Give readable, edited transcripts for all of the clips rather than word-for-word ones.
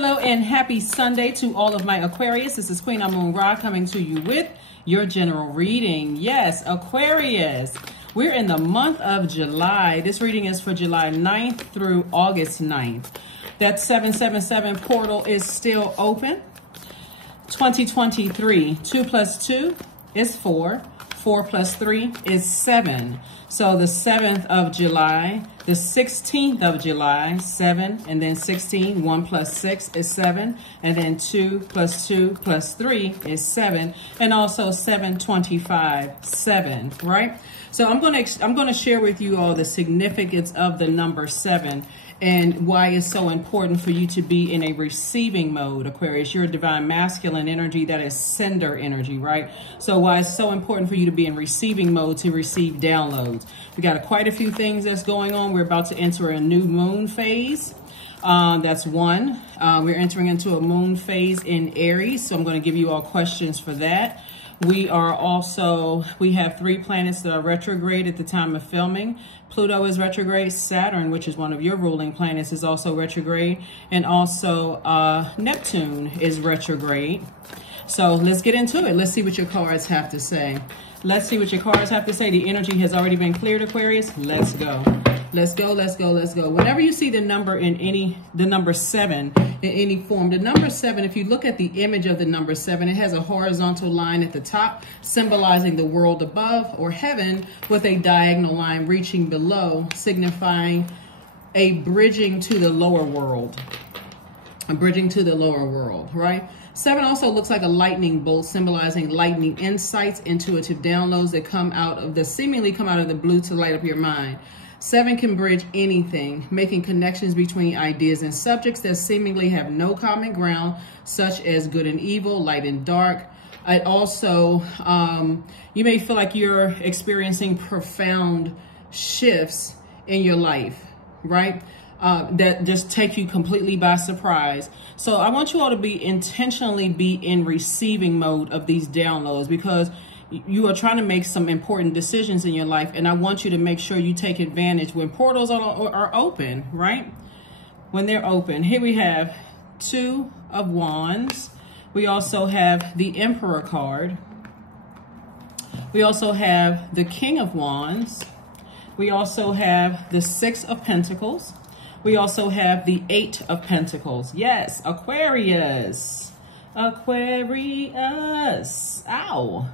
hello, and happy Sunday to all of my Aquarius. This is Queen Amun Ra coming to you with your general reading. Yes, Aquarius. We're in the month of July. This reading is for July 9th through August 9th. That 777 portal is still open. 2023, 2 plus 2 is 4. 4 plus 3 is 7. So the 7th of July, the 16th of July, 7, and then 16, 1 plus 6 is 7, and then 2 plus 2 plus 3 is 7, and also 725, 7, right? So I'm gonna share with you all the significance of the number 7 and why it's so important for you to be in a receiving mode, Aquarius. You're a divine masculine energy that is sender energy, right? So why it's so important for you to be in receiving mode to receive downloads. We got quite a few things that's going on. We're about to enter a new moon phase. That's one. We're entering into a moon phase in Aries, so I'm going to give you all questions for that. We have 3 planets that are retrograde at the time of filming. Pluto is retrograde. Saturn, which is one of your ruling planets, is also retrograde. And also Neptune is retrograde. So let's get into it. Let's see what your cards have to say. Let's see what your cards have to say. The energy has already been cleared, Aquarius. Let's go. Let's go, let's go, let's go. Whenever you see the number the number 7 in any form, the number 7, if you look at the image of the number 7, it has a horizontal line at the top symbolizing the world above or heaven with a diagonal line reaching below, signifying a bridging to the lower world. A bridging to the lower world, right? 7 also looks like a lightning bolt, symbolizing lightning insights, intuitive downloads that seemingly come out of the blue to light up your mind. 7 can bridge anything, making connections between ideas and subjects that seemingly have no common ground, such as good and evil, light and dark. It also, you may feel like you're experiencing profound shifts in your life, right? That just take you completely by surprise. So I want you all to intentionally be in receiving mode of these downloads, because you are trying to make some important decisions in your life, and I want you to make sure you take advantage when portals are open, right? When they're open. Here we have 2 of Wands. We also have the Emperor card. We also have the King of Wands. We also have the 6 of Pentacles. We also have the 8 of Pentacles. Yes, Aquarius. Aquarius. Ow.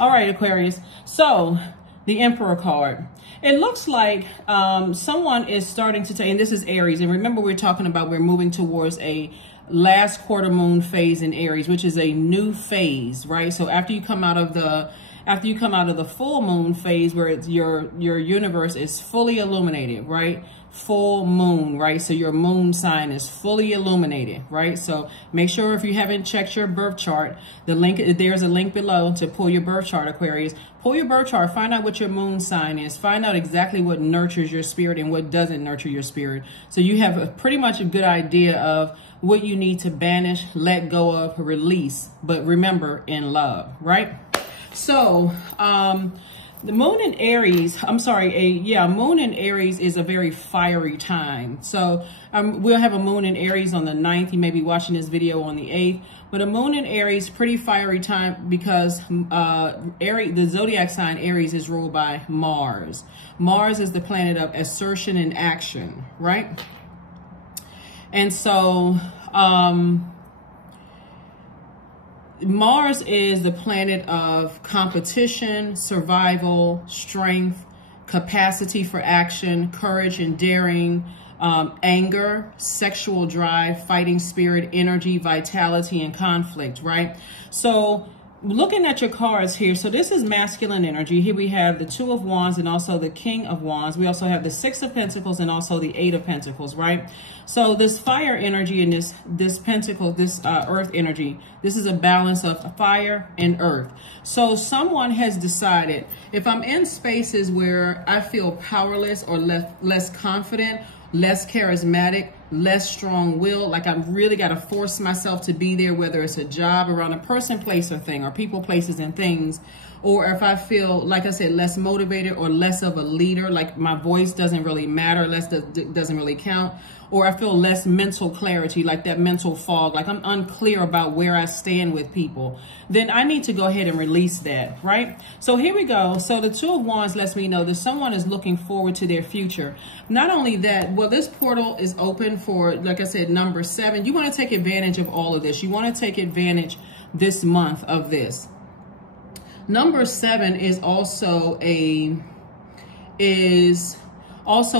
All right, Aquarius. So the Emperor card. It looks like someone is starting to take, and this is Aries. And remember, we're moving towards a last quarter moon phase in Aries, which is a new phase, right? So after you come out of the full moon phase, where it's your universe is fully illuminated, right? Full moon, right? So your moon sign is fully illuminated, right? So make sure, if you haven't checked your birth chart, there's a link below to pull your birth chart, Aquarius. Pull your birth chart, find out what your moon sign is, find out exactly what nurtures your spirit and what doesn't nurture your spirit. So you have pretty much a good idea of what you need to banish, let go of, release, but remember, in love, right? So, the moon in Aries, moon in Aries is a very fiery time. So we'll have a moon in Aries on the 9th. You may be watching this video on the 8th. But a moon in Aries, pretty fiery time, because the zodiac sign Aries is ruled by Mars. Mars is the planet of assertion and action, right? And so Mars is the planet of competition, survival, strength, capacity for action, courage and daring, anger, sexual drive, fighting spirit, energy, vitality, and conflict, right? So looking at your cards here, so this is masculine energy. Here we have the 2 of Wands and also the King of Wands. We also have the 6 of Pentacles and also the 8 of Pentacles, right? So this fire energy and this earth energy, this is a balance of fire and earth. So someone has decided, if I'm in spaces where I feel powerless or less confident, less charismatic, less strong-willed, like I've really got to force myself to be there, whether it's a job, around a person, place, or thing, or people, places, and things, or if I feel, like I said, less motivated or less of a leader, like my voice doesn't really matter, less doesn't really count, or I feel less mental clarity, like that mental fog, like I'm unclear about where I stand with people, then I need to go ahead and release that, right? So here we go. So the Two of Wands lets me know that someone is looking forward to their future. Not only that, well, this portal is open for, like I said, number 7. You want to take advantage of all of this. You want to take advantage this month of this. Number 7 is also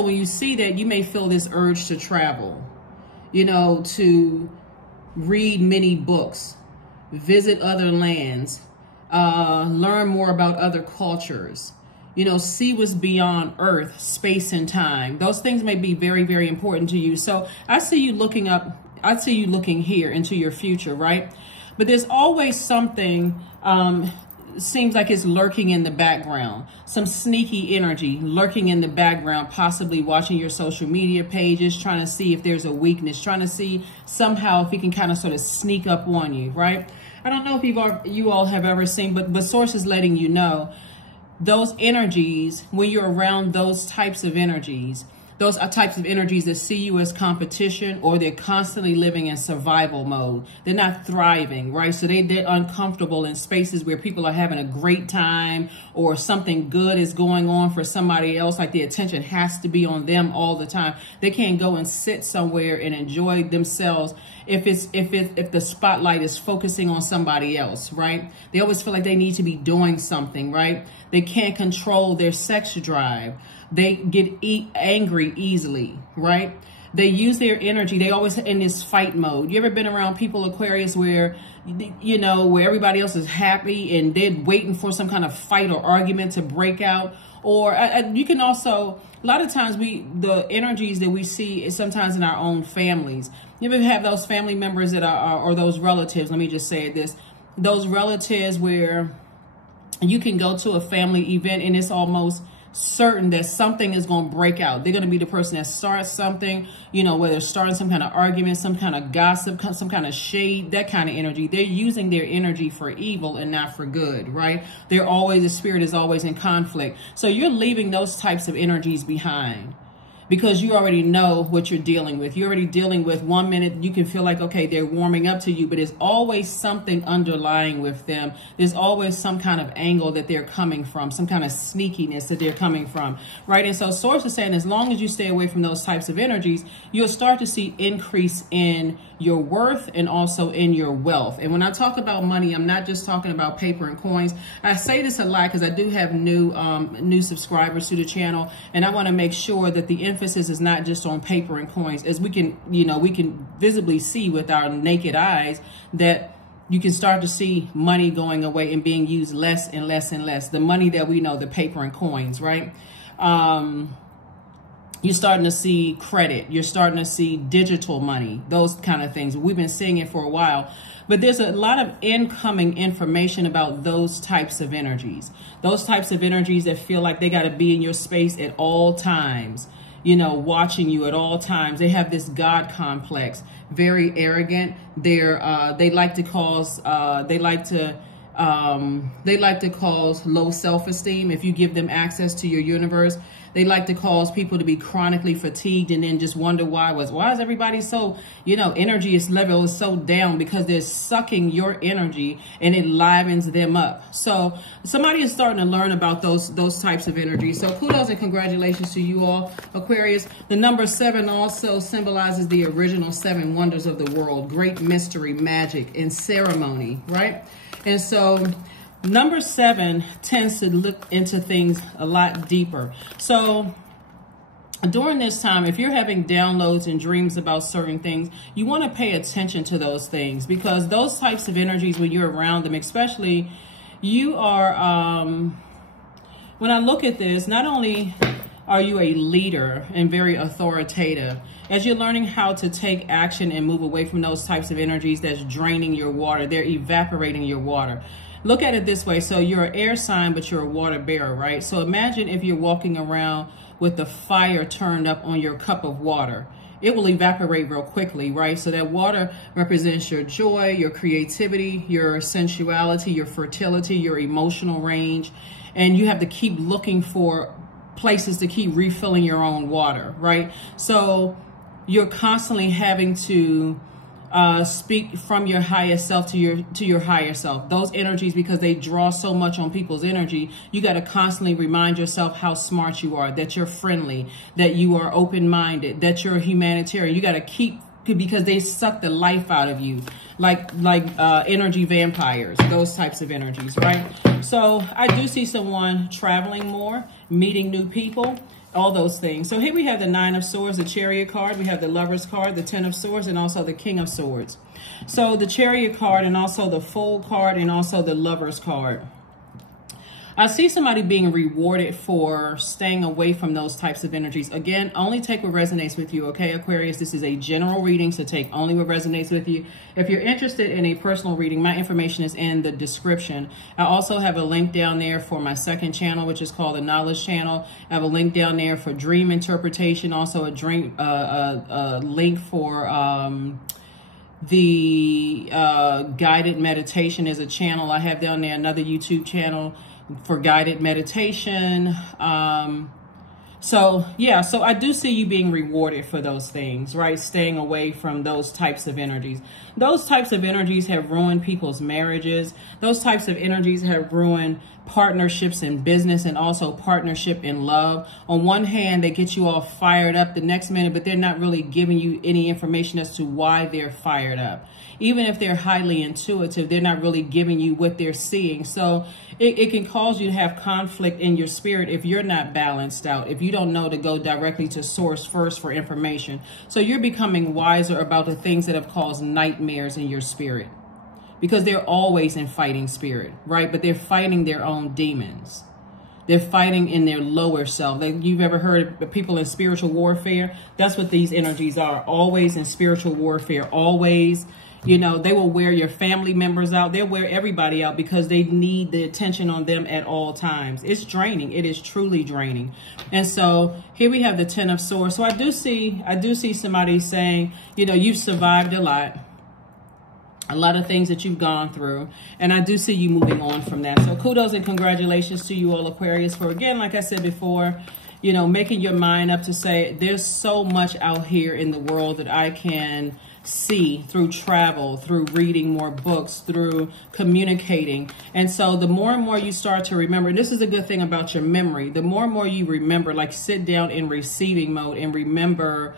when you see that, you may feel this urge to travel, you know, to read many books, visit other lands, learn more about other cultures, you know, see what's beyond Earth, space and time. Those things may be very, very important to you. So I see you looking up, I see you looking here into your future, right? But there's always something, seems like it's lurking in the background, some sneaky energy lurking in the background, possibly watching your social media pages, trying to see if there's a weakness, trying to see somehow if he can kind of sort of sneak up on you, right? I don't know if you all have ever seen, but sources letting you know those energies, when you're around those types of energies, those are types of energies that see you as competition, or they're constantly living in survival mode. They're not thriving, right? So they're uncomfortable in spaces where people are having a great time, or something good is going on for somebody else. Like the attention has to be on them all the time. They can't go and sit somewhere and enjoy themselves if the spotlight is focusing on somebody else, right? They always feel like they need to be doing something, right? They can't control their sex drive. They get angry easily, right? They use their energy. They always in this fight mode. You ever been around people, Aquarius, where, you know, where everybody else is happy and they're waiting for some kind of fight or argument to break out? Or you can also, a lot of times the energies that we see is sometimes in our own families. You ever have those family members that are, or those relatives, let me just say this, those relatives where you can go to a family event and it's almost certain that something is going to break out. They're going to be the person that starts something, you know, whether it's starting some kind of argument, some kind of gossip, some kind of shade, that kind of energy. They're using their energy for evil and not for good, right? The spirit is always in conflict. So you're leaving those types of energies behind, because you already know what you're dealing with. You're already dealing with, 1 minute you can feel like, okay, they're warming up to you, but there's always something underlying with them. There's always some kind of angle that they're coming from, some kind of sneakiness that they're coming from, right? And so source is saying, as long as you stay away from those types of energies, you'll start to see increase in your worth and also in your wealth. And when I talk about money, I'm not just talking about paper and coins. I say this a lot because I do have new subscribers to the channel, and I want to make sure that the emphasis is not just on paper and coins, as we can, you know, we can visibly see with our naked eyes that you can start to see money going away and being used less and less and less. The money that we know, the paper and coins, right? You're starting to see credit. You're starting to see digital money, those kind of things. We've been seeing it for a while. But there's a lot of incoming information about those types of energies. Those types of energies that feel like they got to be in your space at all times, you know, watching you at all times. They have this God complex, very arrogant. They like to cause low self-esteem if you give them access to your universe. They like to cause people to be chronically fatigued and then just wonder why is everybody so, you know, energy level is so down, because they're sucking your energy and it livens them up. So somebody is starting to learn about those types of energies. So kudos and congratulations to you all, Aquarius. The number 7 also symbolizes the original 7 wonders of the world, great mystery, magic, and ceremony, right? And so number 7 tends to look into things a lot deeper. So during this time, if you're having downloads and dreams about certain things, you want to pay attention to those things, because those types of energies, when you're around them, especially, you are, when I look at this, not only are you a leader and very authoritative, as you're learning how to take action and move away from those types of energies that's draining your water, they're evaporating your water. Look at it this way. So you're an air sign, but you're a water bearer, right? So imagine if you're walking around with the fire turned up on your cup of water, it will evaporate real quickly, right? So that water represents your joy, your creativity, your sensuality, your fertility, your emotional range. And you have to keep looking for places to keep refilling your own water, right? So you're constantly having to speak from your highest self to your higher self. Those energies, because they draw so much on people's energy, you got to constantly remind yourself how smart you are, that you're friendly, that you are open-minded, that you're a humanitarian. You got to keep, because they suck the life out of you, like energy vampires, those types of energies, right? So I do see someone traveling more, meeting new people, all those things. So here we have the 9 of Swords, the Chariot card. We have the Lovers card, the 10 of Swords, and also the King of Swords. So the Chariot card and also the Fool card and also the Lovers card. I see somebody being rewarded for staying away from those types of energies. Again, only take what resonates with you, okay, Aquarius? This is a general reading, so take only what resonates with you. If you're interested in a personal reading, my information is in the description. I also have a link down there for my second channel, which is called the Knowledge Channel. I have a link down there for dream interpretation, also a link for the guided meditation is a channel I have down there, another YouTube channel for guided meditation. So I do see you being rewarded for those things, right? Staying away from those types of energies. Those types of energies have ruined people's marriages. Those types of energies have ruined partnerships in business and also partnership in love. On one hand, they get you all fired up the next minute, but they're not really giving you any information as to why they're fired up. Even if they're highly intuitive, they're not really giving you what they're seeing. So it can cause you to have conflict in your spirit if you're not balanced out, if you don't know to go directly to source first for information. So you're becoming wiser about the things that have caused nightmares in your spirit, because they're always in fighting spirit, right? But they're fighting their own demons. They're fighting in their lower self. Like, you've ever heard of people in spiritual warfare? That's what these energies are. Always in spiritual warfare. Always, you know, they will wear your family members out. They'll wear everybody out because they need the attention on them at all times. It's draining. It is truly draining. And so here we have the 10 of Swords. So I do see somebody saying, you know, you've survived a lot of things that you've gone through, and I do see you moving on from that. So kudos and congratulations to you all, Aquarius, for, again, like I said before, you know, making your mind up to say, there's so much out here in the world that I can see through travel, through reading more books, through communicating. And so the more and more you start to remember, and this is a good thing about your memory, the more and more you remember, like sit down in receiving mode and remember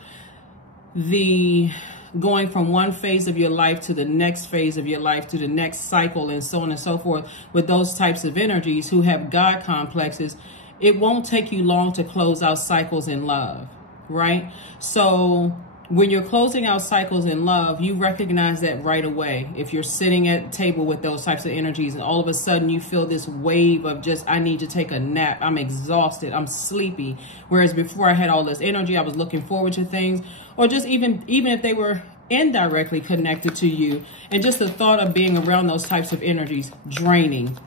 the going from one phase of your life to the next phase of your life to the next cycle and so on and so forth. With those types of energies who have God complexes, it won't take you long to close out cycles in love, right? So when you're closing out cycles in love, you recognize that right away. If you're sitting at a table with those types of energies and all of a sudden you feel this wave of just, I need to take a nap, I'm exhausted, I'm sleepy. Whereas before I had all this energy, I was looking forward to things. Or just even if they were indirectly connected to you, and just the thought of being around those types of energies, draining.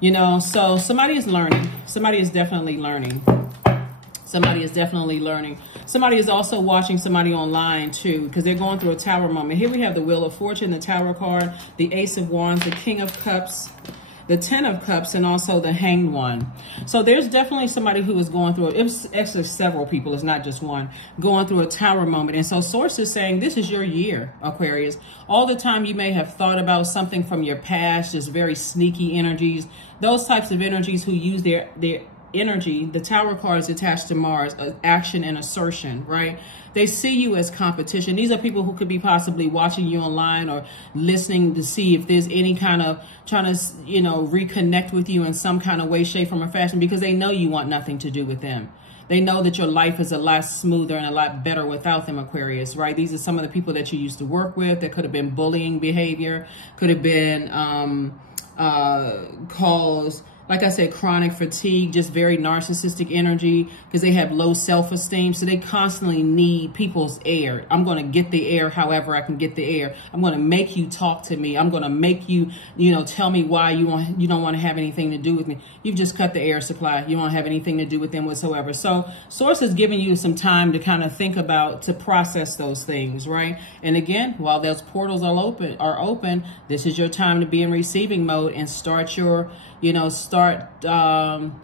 You know, so somebody is learning. Somebody is definitely learning. Somebody is definitely learning. Somebody is also watching somebody online too, because they're going through a tower moment. Here we have the Wheel of Fortune, the Tower card, the Ace of Wands, the King of Cups, the 10 of Cups, and also the Hanged One. So there's definitely somebody who is going through, it's actually several people, it's not just one, going through a tower moment. And so Source is saying this is your year, Aquarius. All the time you may have thought about something from your past, just very sneaky energies, those types of energies who use their energy. The Tower card is attached to Mars, action and assertion, right? They see you as competition. These are people who could be possibly watching you online or listening to see if there's any kind of trying to, you know, reconnect with you in some kind of way, shape, form, or fashion, because they know you want nothing to do with them. They know that your life is a lot smoother and a lot better without them, Aquarius, right? These are some of the people that you used to work with. That could have been bullying behavior, could have been calls like I said, chronic fatigue, just very narcissistic energy because they have low self-esteem. So they constantly need people's air. I'm going to get the air however I can get the air. I'm going to make you talk to me. I'm going to make you, tell me why you don't want to have anything to do with me. You've just cut the air supply. You don't have anything to do with them whatsoever. So Source is giving you some time to kind of think about, to process those things, right? And again, while those portals are open, this is your time to be in receiving mode and start your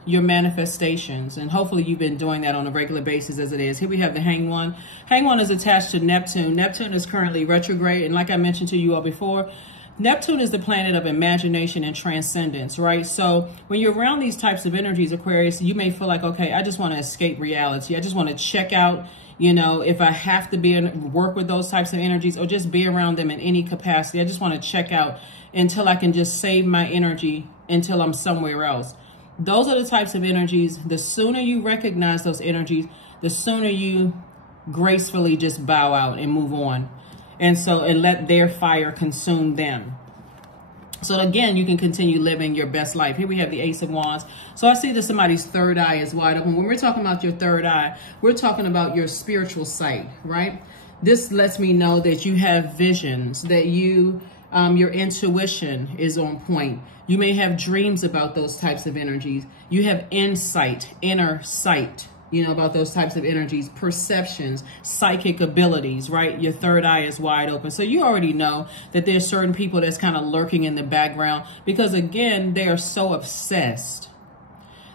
manifestations. And hopefully you've been doing that on a regular basis as it is. Here we have the Hanged One. Hanged One is attached to Neptune. Neptune is currently retrograde. And like I mentioned to you all before, Neptune is the planet of imagination and transcendence, right? So when you're around these types of energies, Aquarius, you may feel like, okay, I just want to escape reality. I just want to check out, if I have to work with those types of energies or just be around them in any capacity. I just want to check out until I can just save my energy until I'm somewhere else. Those are the types of energies. The sooner you recognize those energies, the sooner you gracefully just bow out and move on. And let their fire consume them. So again, you can continue living your best life. Here we have the Ace of Wands. So I see that somebody's third eye is wide open. When we're talking about your third eye, we're talking about your spiritual sight, right? This lets me know that you have visions, that your intuition is on point. You may have dreams about those types of energies. You have insight, inner sight, about those types of energies, perceptions, psychic abilities, right? Your third eye is wide open. So you already know that there's certain people that's kind of lurking in the background because, again, they are so obsessed.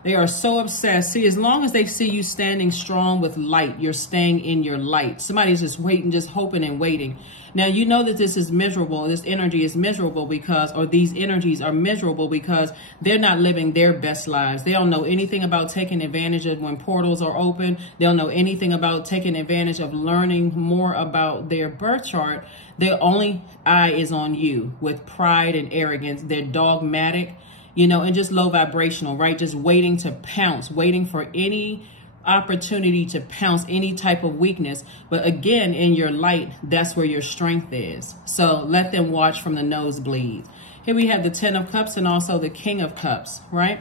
They are so obsessed. See, as long as they see you standing strong with light, you're staying in your light. Somebody's just waiting, just hoping and waiting. Now, you know that this is miserable. This energy is miserable these energies are miserable because they're not living their best lives. They don't know anything about taking advantage of when portals are open. They don't know anything about taking advantage of learning more about their birth chart. Their only eye is on you with pride and arrogance. They're dogmatic, and just low vibrational, right? Just waiting to pounce, waiting for any opportunity to pounce, any type of weakness. But again, in your light, that's where your strength is. So let them watch from the nosebleed. Here we have the 10 of Cups and also the King of Cups, right?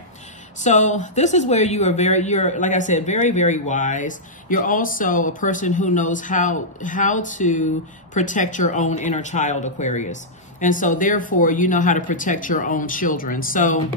So this is where you're, like I said, very, very wise. You're also a person who knows how to protect your own inner child, Aquarius. And so therefore, you know how to protect your own children. So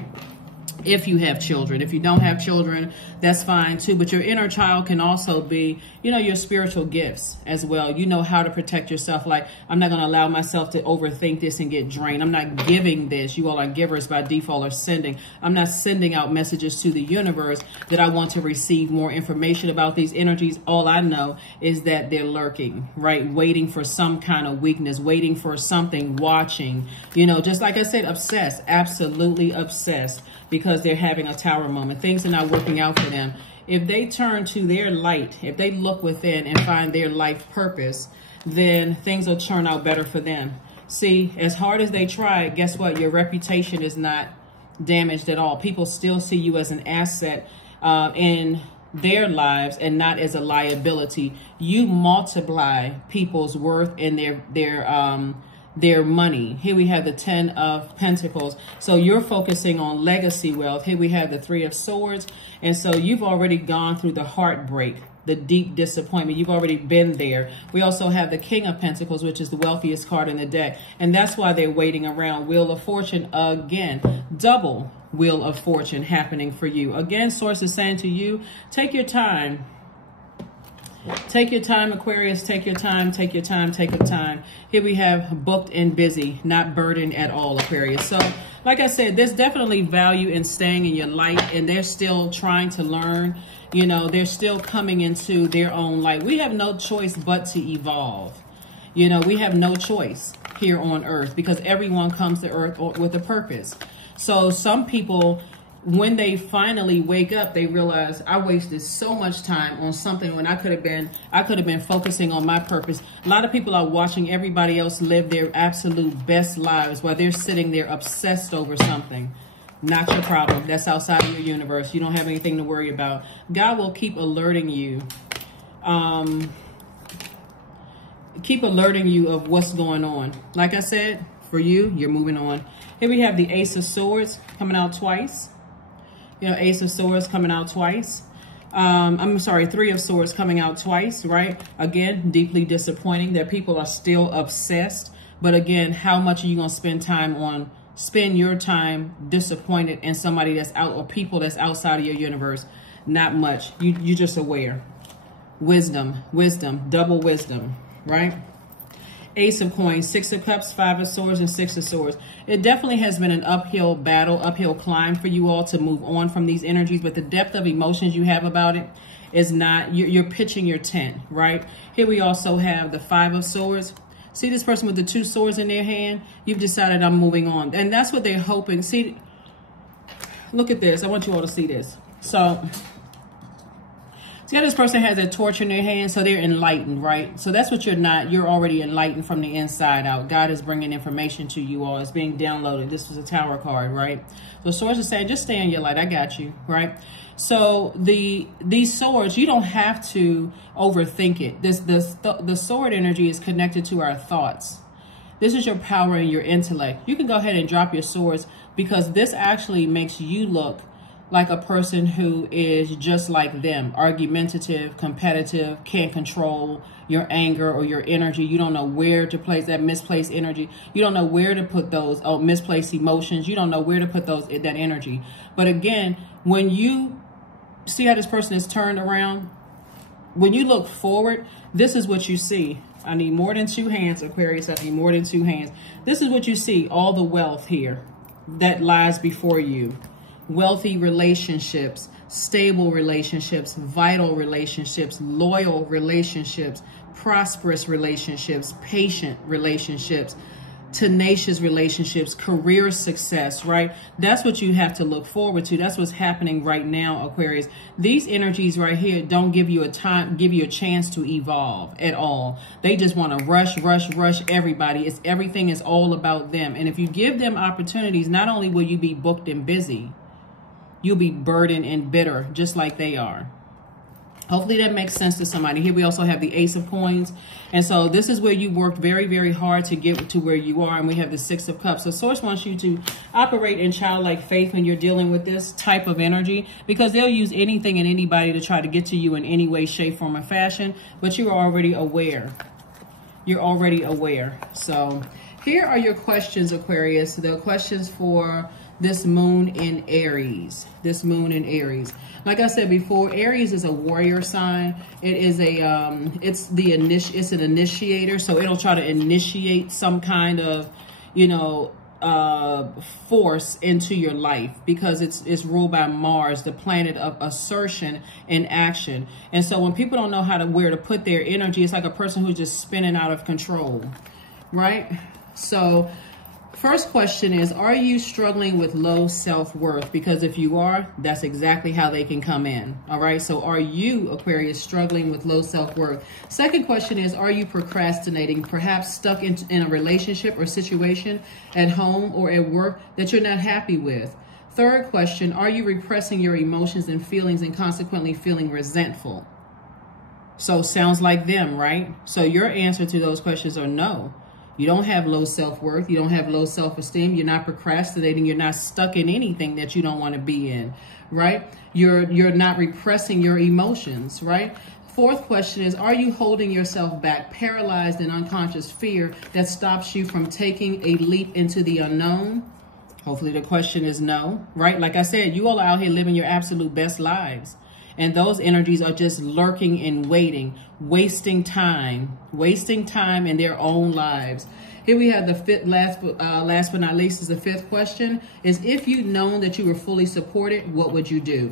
if you have children, if you don't have children, that's fine too. But your inner child can also be, your spiritual gifts as well. You know how to protect yourself. Like, I'm not going to allow myself to overthink this and get drained. I'm not giving this. You all are givers by default or sending. I'm not sending out messages to the universe that I want to receive more information about these energies. All I know is that they're lurking, right? Waiting for some kind of weakness, waiting for something, watching, just like I said, obsessed, absolutely obsessed. Because they're having a tower moment. Things are not working out for them. If they turn to their light, if they look within and find their life purpose, then things will turn out better for them. See, as hard as they try, guess what? Your reputation is not damaged at all. People still see you as an asset in their lives and not as a liability. You multiply people's worth and their money. Here we have the 10 of Pentacles. So you're focusing on legacy wealth. Here we have the 3 of Swords. And so you've already gone through the heartbreak, the deep disappointment. You've already been there. We also have the King of Pentacles, which is the wealthiest card in the deck. And that's why they're waiting around. Wheel of Fortune again. Double Wheel of Fortune happening for you. Again, Source is saying to you, take your time. Take your time, Aquarius. Take your time, take your time, take your time. Here we have booked and busy, not burdened at all, Aquarius. So, like I said, there's definitely value in staying in your light, and they're still trying to learn. They're still coming into their own light. We have no choice but to evolve. We have no choice here on Earth because everyone comes to Earth with a purpose. So some people, when they finally wake up, they realize I wasted so much time on something when I could have been focusing on my purpose. A lot of people are watching everybody else live their absolute best lives while they're sitting there obsessed over something. Not your problem. That's outside of your universe. You don't have anything to worry about. God will keep alerting you. Keep alerting you of what's going on. Like I said, for you, you're moving on. Here we have the Ace of Swords coming out twice. You know, Ace of Swords coming out twice. I'm sorry, Three of Swords coming out twice, right? Again, deeply disappointing that people are still obsessed. But again, how much are you going to spend your time disappointed in somebody that's out, or people that's outside of your universe? Not much. You're just aware. Wisdom, double wisdom, right? Ace of Coins, Six of Cups, Five of Swords, and Six of Swords. It definitely has been an uphill battle, uphill climb for you all to move on from these energies, but the depth of emotions you have about it is not, you're pitching your tent, right? Here we also have the Five of Swords. See this person with the two swords in their hand? You've decided I'm moving on. And that's what they're hoping. See, look at this. I want you all to see this. So, see how this person has a torch in their hand? So they're enlightened, right? So that's what you're not. You're already enlightened from the inside out. God is bringing information to you all. It's being downloaded. This was a Tower card, right? So swords are saying, just stay in your light. I got you, right? So these swords, you don't have to overthink it. The sword energy is connected to our thoughts. This is your power and your intellect. You can go ahead and drop your swords, because this actually makes you look like a person who is just like them, argumentative, competitive, can't control your anger or your energy. You don't know where to place that misplaced energy. You don't know where to put those misplaced emotions. You don't know where to put that energy. But again, when you see how this person is turned around, when you look forward, this is what you see. I need more than two hands, Aquarius. I need more than two hands. This is what you see, all the wealth here that lies before you. Wealthy relationships, stable relationships, vital relationships, loyal relationships, prosperous relationships, patient relationships, tenacious relationships, career success, right? That's what you have to look forward to. That's what's happening right now, Aquarius. These energies right here don't give you a chance to evolve at all. They just want to rush everybody. Everything is all about them. And if you give them opportunities, not only will you be booked and busy, you'll be burdened and bitter, just like they are. Hopefully that makes sense to somebody. Here we also have the Ace of Coins. And so this is where you worked very, very hard to get to where you are. And we have the Six of Cups. So Source wants you to operate in childlike faith when you're dealing with this type of energy, because they'll use anything and anybody to try to get to you in any way, shape, form, or fashion. But you're already aware. You're already aware. So here are your questions, Aquarius. The questions for this moon in Aries. This moon in Aries. Like I said before, Aries is a warrior sign. It is it's an initiator, so it'll try to initiate some kind of, force into your life, because it's ruled by Mars, the planet of assertion and action. And so when people don't know where to put their energy, it's like a person who's just spinning out of control, right? So first question is, are you struggling with low self-worth? Because if you are, that's exactly how they can come in. All right. So are you, Aquarius, struggling with low self-worth? Second question is, are you procrastinating, perhaps stuck in a relationship or situation at home or at work that you're not happy with? Third question, are you repressing your emotions and feelings and consequently feeling resentful? So sounds like them, right? So your answer to those questions are no. You don't have low self-worth. You don't have low self-esteem. You're not procrastinating. You're not stuck in anything that you don't want to be in, right? You're not repressing your emotions, right? Fourth question is, are you holding yourself back, paralyzed in unconscious fear that stops you from taking a leap into the unknown? Hopefully the question is no, right? Like I said, you all are out here living your absolute best lives. And those energies are just lurking and waiting, wasting time in their own lives. Here we have the fifth, last but not least is the fifth question, is if you'd known that you were fully supported, what would you do?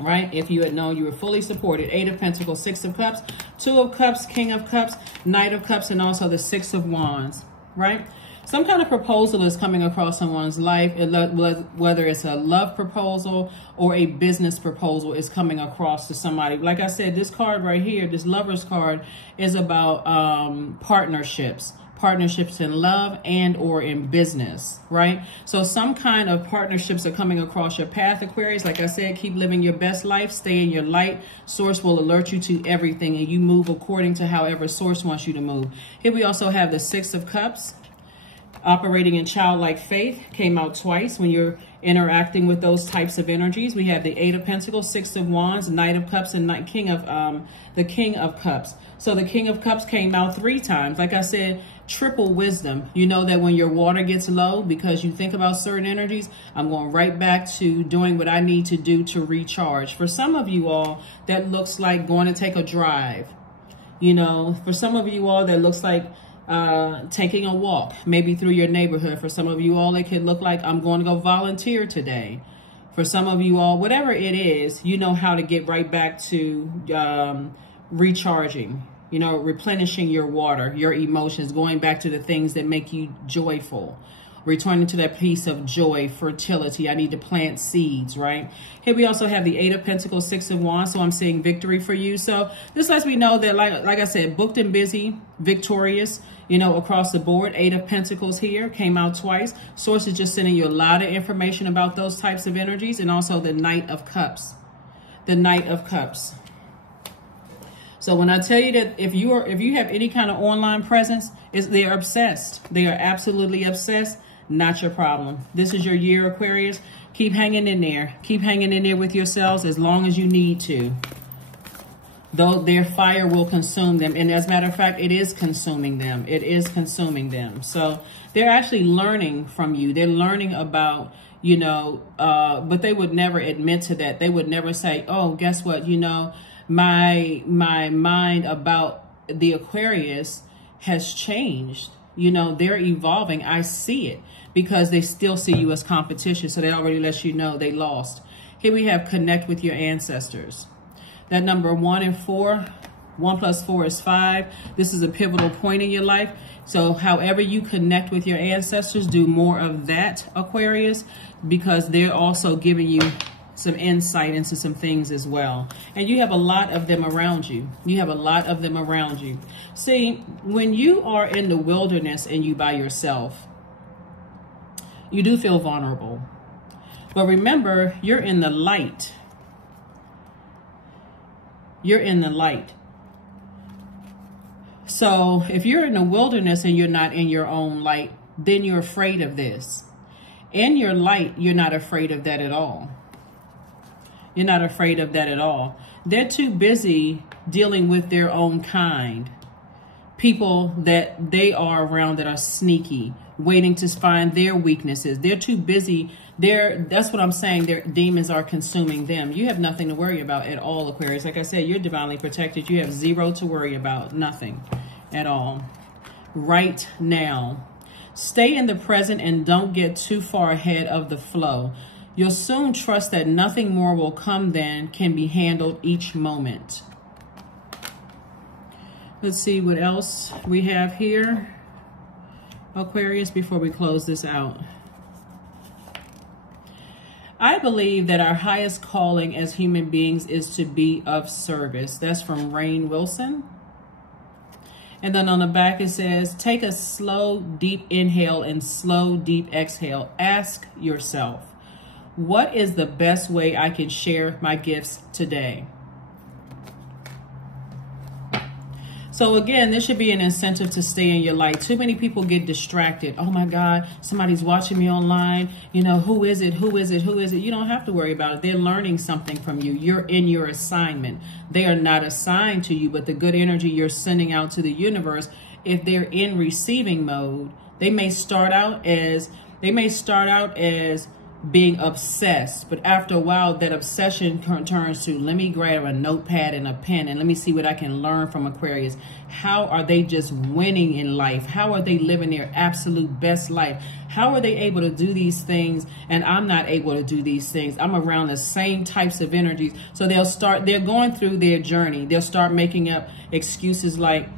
Right? If you had known you were fully supported. Eight of Pentacles, Six of Cups, Two of Cups, King of Cups, Knight of Cups, and also the Six of Wands, right? Some kind of proposal is coming across someone's life, whether it's a love proposal or a business proposal is coming across to somebody. Like I said, this card right here, this Lover's card, is about partnerships in love and or in business, right? So some kind of partnerships are coming across your path, Aquarius. Like I said, keep living your best life, stay in your light. Source will alert you to everything, and you move according to however Source wants you to move. Here we also have the Six of Cups. Operating in childlike faith came out twice. When you're interacting with those types of energies. We have the Eight of Pentacles, Six of Wands, Knight of Cups, and the King of Cups. So the King of Cups came out 3 times. Like I said, triple wisdom. You know that when your water gets low because you think about certain energies, I'm going right back to doing what I need to do to recharge. For some of you all, that looks like going to take a drive. You know, for some of you all, that looks like taking a walk, maybe through your neighborhood. For some of you all, it could look like I'm going to go volunteer today. For some of you all, whatever it is, you know how to get right back to recharging, you know, replenishing your water, your emotions, going back to the things that make you joyful, returning to that piece of joy, fertility. I need to plant seeds, right? Here we also have the Eight of Pentacles, Six of Wands. So I'm seeing victory for you. So this lets me know that, like I said, booked and busy, victorious, you know, across the board. Eight of Pentacles here came out twice. Source is just sending you a lot of information about those types of energies. And also the Knight of Cups, the Knight of Cups. So when I tell you that if you have any kind of online presence, they're obsessed. They are absolutely obsessed. Not your problem. This is your year, Aquarius. Keep hanging in there. Keep hanging in there with yourselves as long as you need to. Though their fire will consume them. And as a matter of fact, it is consuming them. It is consuming them. So they're actually learning from you. They're learning about, you know, but they would never admit to that. They would never say, oh, guess what? You know, my mind about the Aquarius has changed. You know, they're evolving. I see it because they still see you as competition. So they already let you know they lost. Here we have connect with your ancestors. That number 1 and 4, 1 plus 4 is 5. This is a pivotal point in your life. So however you connect with your ancestors, do more of that, Aquarius, because they're also giving you some insight into some things as well. And you have a lot of them around you. You have a lot of them around you. See, when you are in the wilderness and you by yourself, you do feel vulnerable. But remember, you're in the light. You're in the light. So if you're in the wilderness and you're not in your own light, then you're afraid of this. In your light, you're not afraid of that at all. You're not afraid of that at all. They're too busy dealing with their own kind. People that they are around that are sneaky, waiting to find their weaknesses. They're too busy. That's what I'm saying. Their demons are consuming them. You have nothing to worry about at all, Aquarius. Like I said, you're divinely protected. You have zero to worry about. Nothing at all. Right now. Stay in the present and don't get too far ahead of the flow. You'll soon trust that nothing more will come than can be handled each moment. Let's see what else we have here, Aquarius, before we close this out. I believe that our highest calling as human beings is to be of service. That's from Rain Wilson. And then on the back it says, take a slow, deep inhale and slow, deep exhale. Ask yourself, what is the best way I can share my gifts today? So again, this should be an incentive to stay in your light. Too many people get distracted. Oh my God, somebody's watching me online. You know, who is it? Who is it? Who is it? You don't have to worry about it. They're learning something from you. You're in your assignment. They are not assigned to you, but the good energy you're sending out to the universe, if they're in receiving mode, they may start out as being obsessed, but after a while that obsession turns to, let me grab a notepad and a pen and let me see what I can learn from Aquarius. How are they just winning in life? How are they living their absolute best life? How are they able to do these things and I'm not able to do these things? I'm around the same types of energies. So they're going through their journey. They'll start making up excuses like,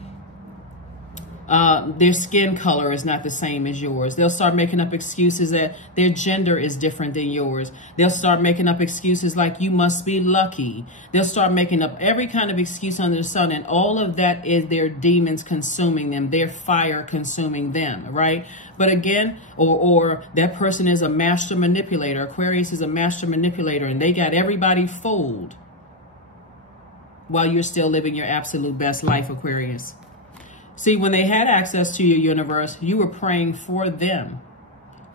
their skin color is not the same as yours. They'll start making up excuses that their gender is different than yours. They'll start making up excuses like you must be lucky. They'll start making up every kind of excuse under the sun, and all of that is their demons consuming them, their fire consuming them, right? But again, or that person is a master manipulator. Aquarius is a master manipulator, and they got everybody fooled while you're still living your absolute best life, Aquarius. See, when they had access to your universe, you were praying for them.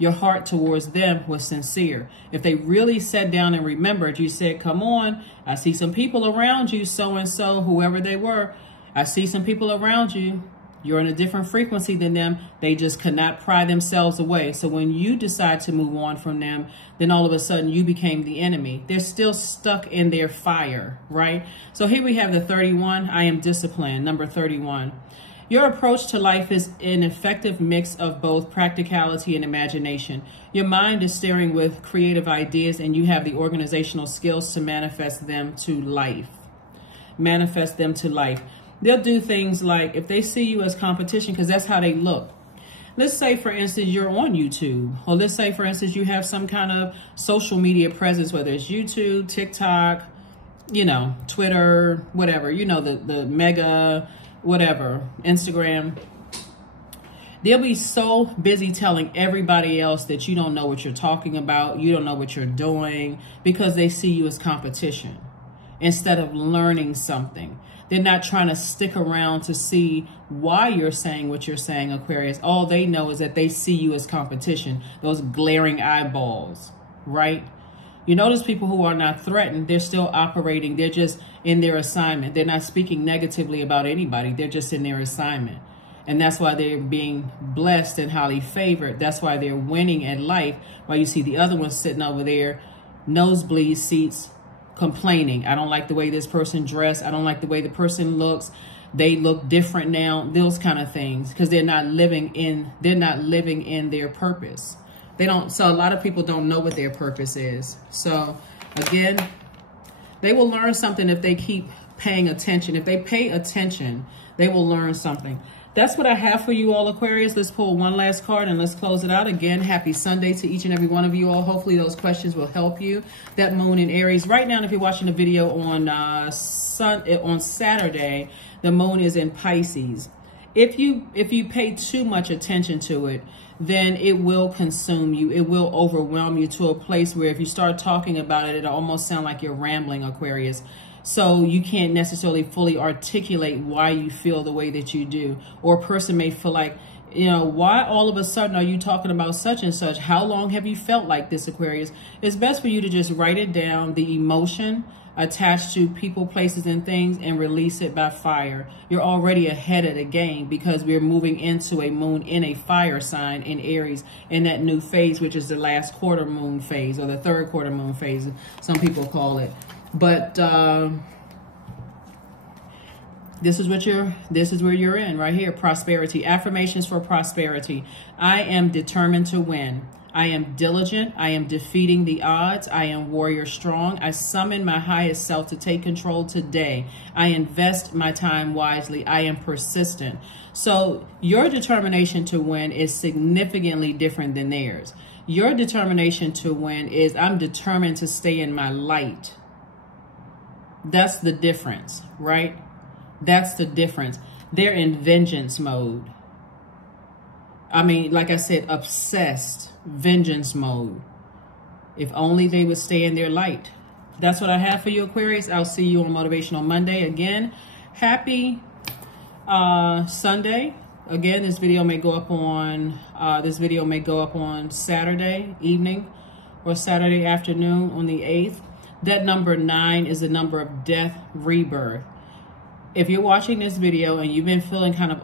Your heart towards them was sincere. If they really sat down and remembered, you said, come on, I see some people around you, so-and-so, whoever they were. I see some people around you. You're in a different frequency than them. They just could not pry themselves away. So when you decide to move on from them, then all of a sudden you became the enemy. They're still stuck in their fire, right? So here we have the 31. I am disciplined. Number 31. Your approach to life is an effective mix of both practicality and imagination. Your mind is staring with creative ideas, and you have the organizational skills to manifest them to life. Manifest them to life. They'll do things like, if they see you as competition, because that's how they look. Let's say, for instance, you're on YouTube. Or let's say, for instance, you have some kind of social media presence, whether it's YouTube, TikTok, you know, Twitter, whatever, you know, the mega, whatever, Instagram. They'll be so busy telling everybody else that you don't know what you're talking about. You don't know what you're doing, because they see you as competition instead of learning something. They're not trying to stick around to see why you're saying what you're saying, Aquarius. All they know is that they see you as competition, those glaring eyeballs, right? You notice people who are not threatened, they're still operating. They're just in their assignment. They're not speaking negatively about anybody. They're just in their assignment. And that's why they're being blessed and highly favored. That's why they're winning at life. While you see the other ones sitting over there, nosebleed seats, complaining. I don't like the way this person dressed. I don't like the way the person looks. They look different now. Those kind of things, because they're not living in their purpose. They don't. So a lot of people don't know what their purpose is. So again, they will learn something if they keep paying attention. If they pay attention, they will learn something. That's what I have for you all, Aquarius. Let's pull one last card and let's close it out. Again, happy Sunday to each and every one of you all. Hopefully those questions will help you. That moon in Aries. Right now, if you're watching the video on Saturday, the moon is in Pisces. If you pay too much attention to it, then it will consume you. It will overwhelm you to a place where if you start talking about it, it'll almost sound like you're rambling, Aquarius. So you can't necessarily fully articulate why you feel the way that you do. Or a person may feel like, you know, why all of a sudden are you talking about such and such? How long have you felt like this, Aquarius? It's best for you to just write it down, the emotion attached to people, places, and things, and release it by fire. You're already ahead of the game because we're moving into a moon in a fire sign in Aries in that new phase, which is the last quarter moon phase, or the third quarter moon phase, some people call it. But this is where you're in right here. Prosperity. Affirmations for prosperity. I am determined to win. I am diligent. I am defeating the odds. I am warrior strong. I summon my highest self to take control today. I invest my time wisely. I am persistent. So your determination to win is significantly different than theirs. Your determination to win is, I'm determined to stay in my light. That's the difference, right? That's the difference. They're in vengeance mode. I mean, like I said, obsessed vengeance mode. If only they would stay in their light. That's what I have for you, Aquarius. I'll see you on Motivational Monday. Again, happy Sunday. Again, this video may go up on Saturday evening or Saturday afternoon on the 8th. That number 9 is the number of death, rebirth. If you're watching this video and you've been feeling kind of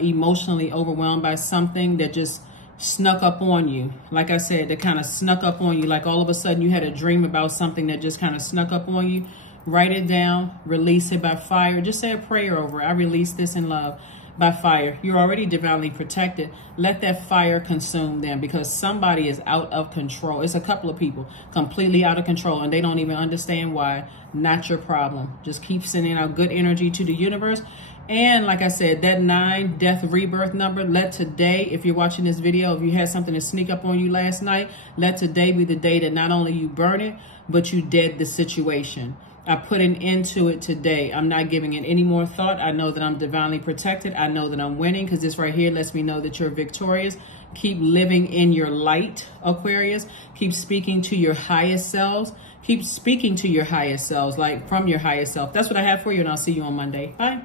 emotionally overwhelmed by something that just snuck up on you, like I said, that kind of snuck up on you, like all of a sudden you had a dream about something that just kind of snuck up on you, write it down, release it by fire. Just say a prayer over it. I release this in love. By fire. You're already divinely protected. Let that fire consume them, because somebody is out of control. It's a couple of people completely out of control and they don't even understand why. Not your problem. Just keep sending out good energy to the universe. And like I said, that 9 death rebirth number, let today, if you're watching this video, if you had something to sneak up on you last night, let today be the day that not only you burn it, but you dead the situation. I put an end to it today. I'm not giving it any more thought. I know that I'm divinely protected. I know that I'm winning, because this right here lets me know that you're victorious. Keep living in your light, Aquarius. Keep speaking to your highest selves. Keep speaking to your highest selves, like from your highest self. That's what I have for you, and I'll see you on Monday. Bye.